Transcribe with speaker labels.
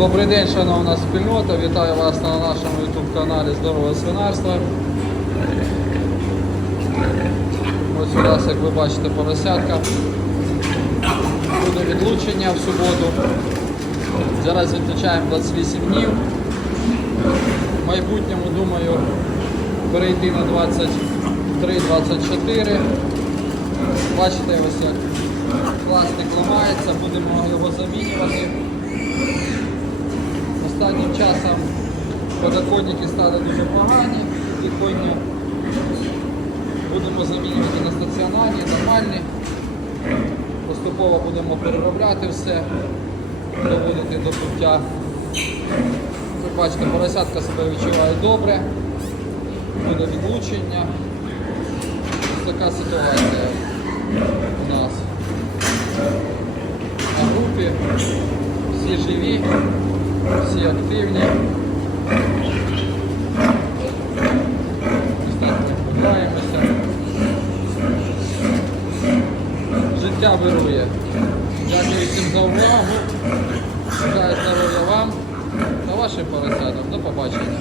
Speaker 1: Добрий день, шановна спільнота. Вітаю вас на нашому YouTube каналі Здорове свинарство. Ось у нас, як ви бачите, поросятка. Буде відлучення в суботу. Зараз відлучаємо 28 днів. В майбутньому думаю перейти на 23-24. Бачите, ось як пластик ламається, будемо його замінювати. Останнім часом подоконники стали дуже погані, відповідно будемо замінювати на стаціонарні, нормальні. Поступово будемо переробляти все, доводити до пуття. Ви бачите, поросятка себе відчуває добре, буде відлучення. Ось така ситуація у нас на групі. Всі живі, всі активні. Ми. Життя вирує. Дякую всім за увагу. Бажаю здоров'я вам та вашим поросятам. До побачення.